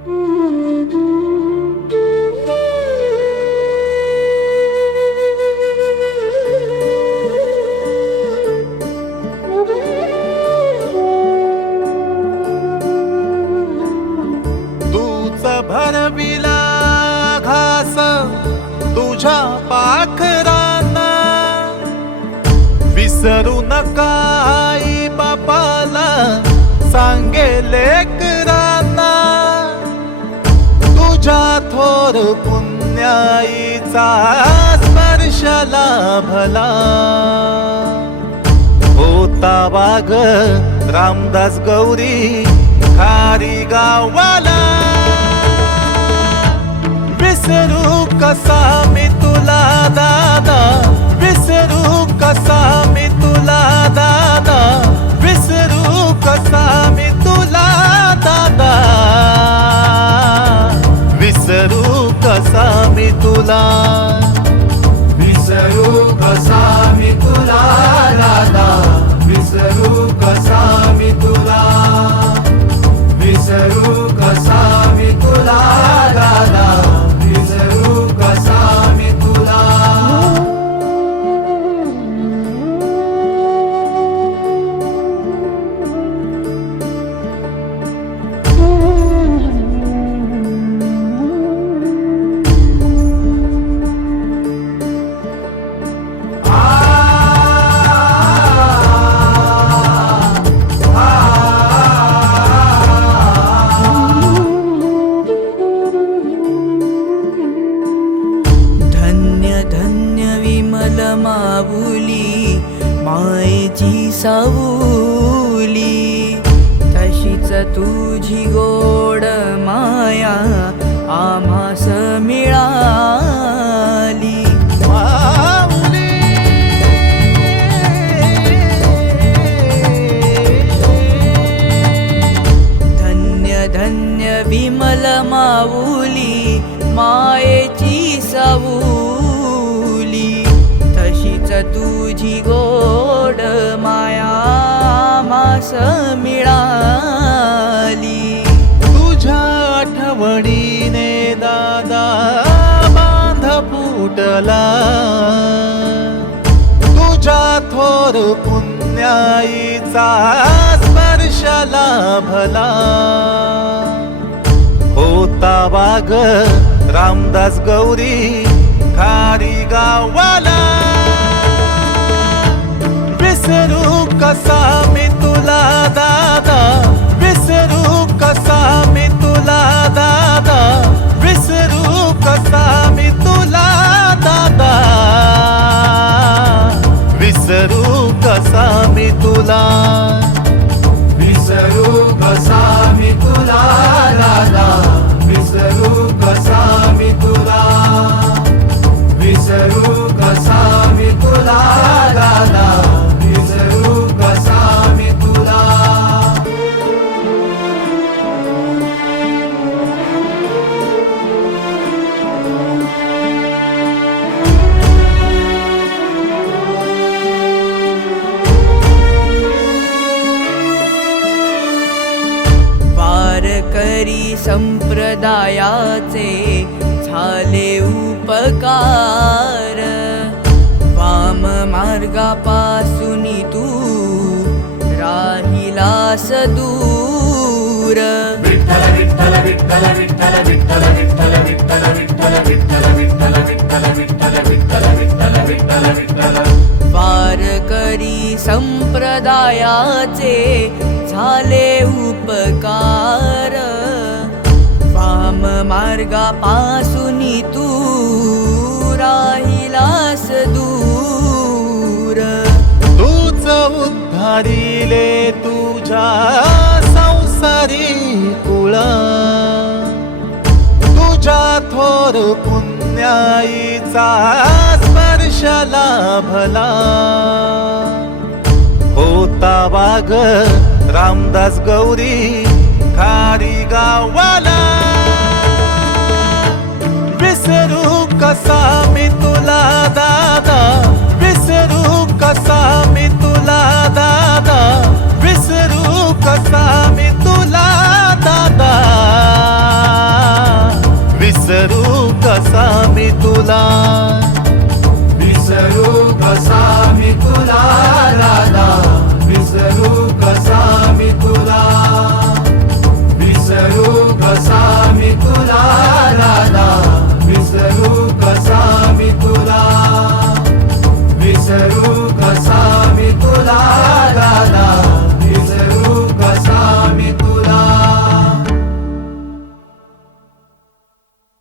तूच भरविला घास तुझ्या पाखरांना. विसरू तुझ्या थोर पुण्याईचा स्पर्शला भला. होता बाग रामदास गौरी खारी गावाला. विसरू कसा मी तुला दादा? विसरू विसरू कसा मी तुला? विसरू कसा मी तुला दादा विसरू कसा मायेची सावली. तशीच तुझी गोड माया आम्हास मिळाली. धन्य धन्य विमल माऊली मायेची सावली. तशीच तुझी गोड आस मिळाली. तुझ्या आठवणीने दादा बांध फुटला. तुझ्या थोर पुण्याईचा स्पर्श भला होता वाघ रामदास गौरी खारी गावाला. विसरू कसा मी तुला दादा विसरू कसा मी तुला दादा? विसरू कसा मी तुला दादा? विसरू कसा मी तुला? संप्रदायाचे झाले उपकार वाम मार्गापासून तू राहिलास दूर विठ्ठल विठ्ठल विठ्ठल विठ्ठल विठ्ठल विठ्ठल विठ्ठल विठ्ठल विठ्ठल विठ्ठल विठ्ठल विठ्ठल विठ्ठल विठ्ठल विठ्ठल विठ्ठल वारकरी संप्रदायाचे झाले उपकार मार्गापासून तू राहिलास दूर. तूच उद्धारिले तुझ्या संसारी कुळा. तुझ्या थोर पुण्याईचा स्पर्श भला होता वाघ रामदास गौरी खारी गावाला. कसा मी तुला दादा? विसरू कसा मी तुला दादा? विसरू कसा मी तुला दादा? विसरू कसा मी तुला? विसरू कसा मी तुला कसा मी तुला